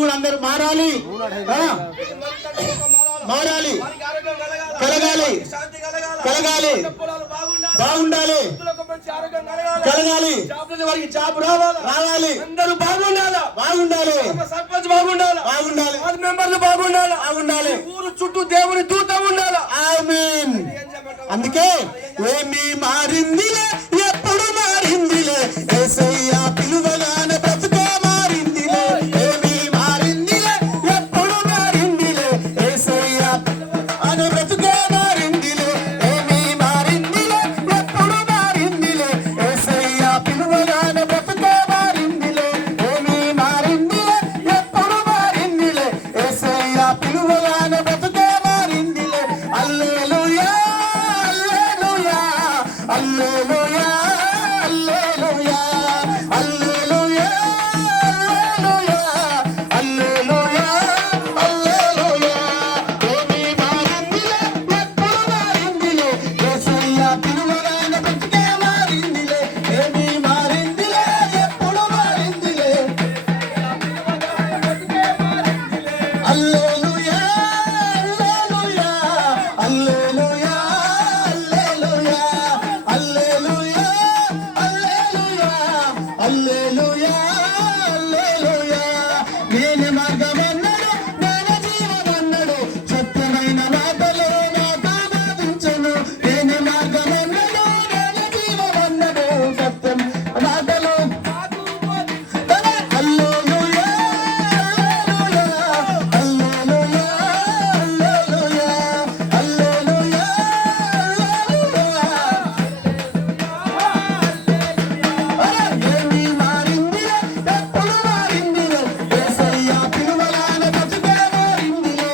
కూడా అందరూ మారాలి, మారాలి, కలగాలి, కలగాలి, బాగుండాలి, కలగాలి, జాబ్ రావాలి, అందరూ బాగుండాలి, బాగుండాలి, సర్పంచ్ బాగుండాలి, బాగుండాలి, వార్డు మెంబర్లు బాగుండాలి, బాగుండాలి, ఊరు చుట్టూ దేవుని దూత ఉండాలి. ఆమేన్. అందుకే ఏమి మారింది